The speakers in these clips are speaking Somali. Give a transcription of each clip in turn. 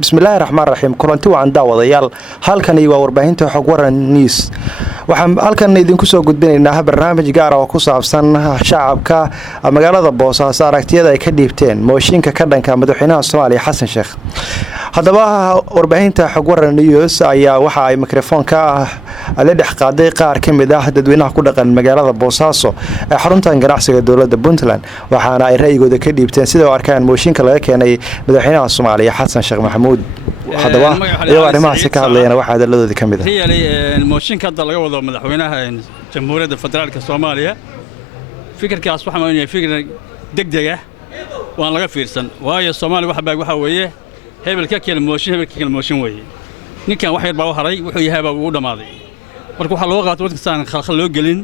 bismillaahi raxmaan raxiim kulanti wacan daawadayaal halkani waa warbaahinta xog waran news waxaan halkan idinku soo gudbinaynaa barnaamij gaar ah oo ku saabsan shacabka magaalada Boosaaso aragtiyada ay ka dhiibteen mooshinka ka dhanka madaxweynaha Soomaaliya Xasan Sheekh haddaba warbaahinta xog waran news ayaa waxa ay mikrofoonka la dhex qaaday qaar ka mid ah dadweynaha ku dhaqan magaalada Boosaaso ee xarunta ganacsiga dawladda Puntland waxaana ay ra'yigooda ka dhiibteen sida ay arkaan mooshinka laga keenay madaxweynaha Soomaaliya Xasan Sheekh Maxamuud haddaba iyo arrimahaasi ka hadlayna waxa hadalladooda ka mid ah mooshinka hadda laga wado madaxweynaha jamhuuriyadda federaalka Soomaaliya fikirkaas waxa ma yahay fikir degdeg ah waan laga fiirsan waayo Soomaaliya waxa weeye hebelka kale mooshin weeye ninkan wax yar baa haray wuxuu yahay baa uu dhamaaday marka waxa loo qaato wadka saan khalkhal loo gelin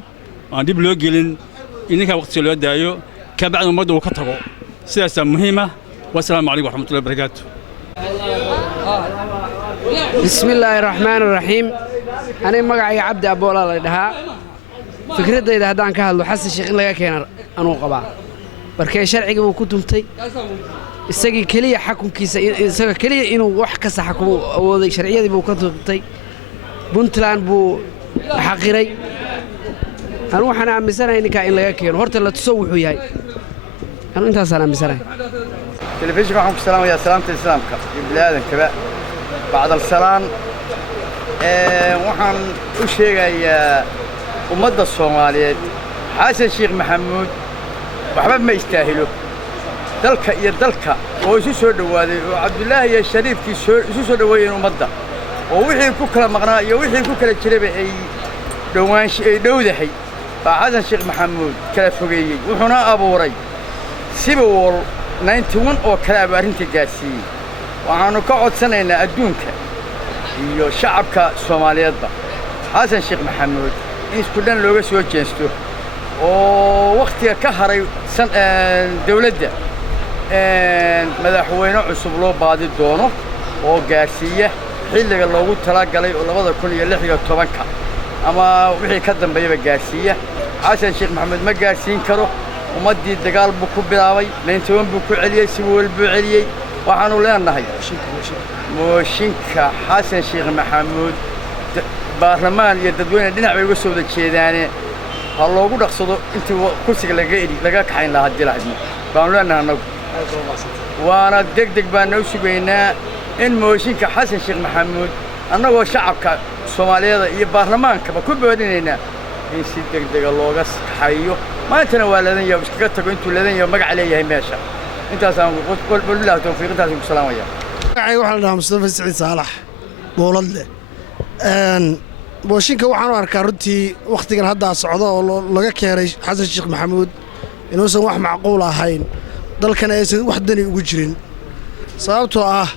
aan dib loo gelin inka waqti loo daayo ka bacdu ummaddu ka tago sidaas muhiim ah والسلام عليكم ورحمة الله وبركاته. بسم الله الرحمن الرحيم. أنا مقعي عبد أبو الله لها فكرة إذا هدان كهالو حس الشيخ اللي كان أنا قبع بركي شرعي وكتمتي السجي كلية حكم كيس السجي كلية إنه وحكس حكم أو شرعية ذي وكتمتي بنتلان بو حقيري أنا وحنا عم سنة إنك إن اللي كان هرت اللي تسوي وياي أنا أنت سلام سنة تلفزيون معكم السلام يا سلامة الإسلام بلاد كبا بعد السلام وحن وشيء يا ومدة الصومالية حسن الشيخ محمود وحباب ما يستاهلوا دلك يا دلك ويسوع دوادي وعبد الله يا شريف في يسوع دوادي ومدة ووحي كوكلا مغنى يوحي كوكلا تشرب أي دوان دودة حي فحسن الشيخ محمود كلا فوقي وحنا أبو ري سيبوا 91 oo kala arinta gaarsiiyay waxaanu ka codsanaynaa adduunka iyo shacabka Soomaaliyeedba Xasan Sheekh Maxamuud in isku dhan looga soo jeesto oo waqtiga ka haray dawladda madaxweyne cusub loo baadi doono oo gaarsiiya xilliga loogu talagalay oo 2016 ama wixii ka dambeeyay gaarsiiya Xasan Sheekh Maxamuud ma gaarsiin karo ومدي دجال بكو بلاوي لينتون بكو عليه سوول بعليه وحنو لنا موشينك حسن شيخ محمود برلمان يددوين دينا بيقول سود كيداني الله يقول أقصده أنت كرسي لقاك حين لا هدي لحد بقول لنا أنا وأنا دق بنوسي بينا إن موشينك حسن شيخ محمود أنا هو شعبك الصومالية يبرلمان كبكو بدينا إن سيدك دق الله قص حيو ما أنت نوالدين يا بس كترك أنتوا الذين يوم مقع عليه هي ماشى أنت أسمع قول بالله توفيق أنت أسمع السلام عليكم. أيوة حنا مصطفى سعيد صالح بولد بوشينك وحنا أركارتي وقت كان هذا الصعود لقى كيرش حسن الشيخ محمود إنه سوى معقولة هين ضل كان يسوي وحدني وجرين صارته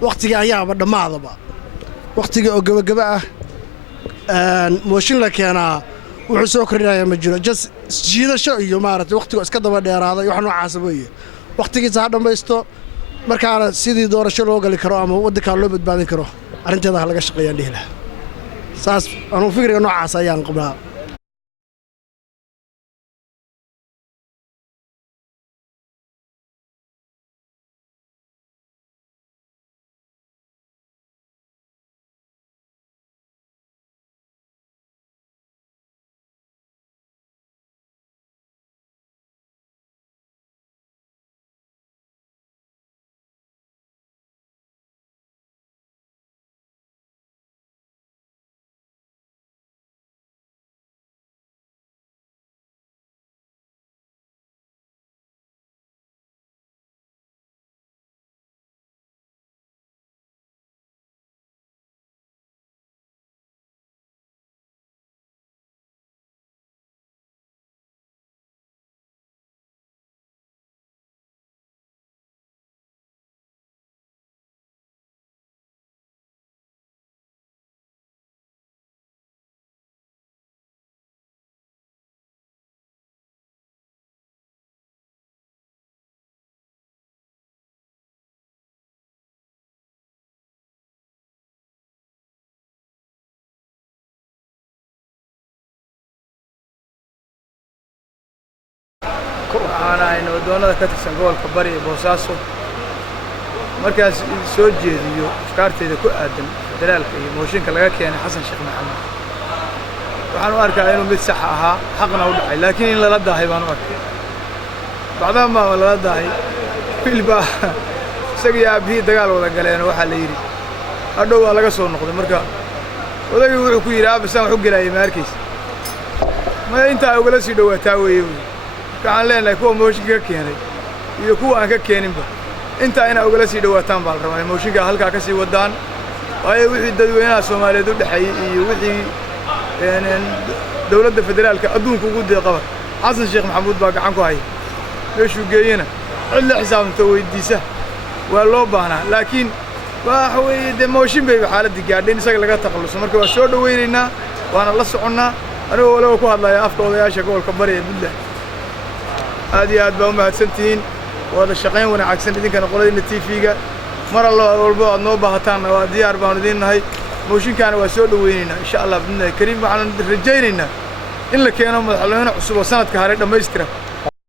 وقت كان يا بدر ما ضبع وقت جبا بوشين لك أنا wuxuu kordhaya ma jiro just jiidasho iyo maartay waqtiga iska daba dheeraaday waxaan u caasaboyay waqtigiisa ha dhamaysto markaana sidii doorasho loo gali karo ama wadanka loo badbaadin karo arinteeda laga shaqeeyaan dhihla saas aanu fikriga noocaas ayaan qabaa أنا إنه دونا ذكرت سنقول كبري بوساسو markaas soo jeediyo afkaarteeda ku aadan federaalka iyo mooshinka laga keenay xasan sheekh maxamed waxaan u arkaa inuu mid sax ahaa xaqna u dhacay laakiin in lala daahay baan u arkay bacdaan baa lala daahay wiil baa isagii aabihii dagaal wada galeen waxaa la yidhi hadhow waa laga soo noqday marka odagii wuxuu ku yidhi aabba saan wax u gelayay ma arkaysa maya intaa ugala sii dhowaataa weeye marka waxaan leenahay kuwa mooshinka ka keenay iyo kuwa aan ka keeninba intaa inaa ugala sii dhowaataan baa la rabaa mooshinka halkaa ka sii wadaan waayo wixii dadweynaha Soomaaliyeed u dhaxeeyay iyo wixii dawladda federaalka adduunka ugu deeqaba xasan sheekh maxamuud baa gacan ku haya meeshuu geeyana cid la xisaabtanto weydiisa waa loo baahnaa laakiin waxa weeye dee mooshin bay xaaladii gaadheen isaga laga takhaluso marka waa soo dhaweynaynaa waana la soconnaa anigoo waliba ku hadlaya afka odayaasha gobolka bari ee Puntland aad iyo aad baa u mahadsantihiin wada shaqayn wanaagsan idinkana qoladiina TV-ga mar walba aad noo baahataanna waa diyaar baan idin nahay mooshinkaana waa soo dhaweynaynaa insha Allah bidnaa kariim waxaan rajaynaynaa in la keeno madaxweyne cusub oo sanadka hore dhameystira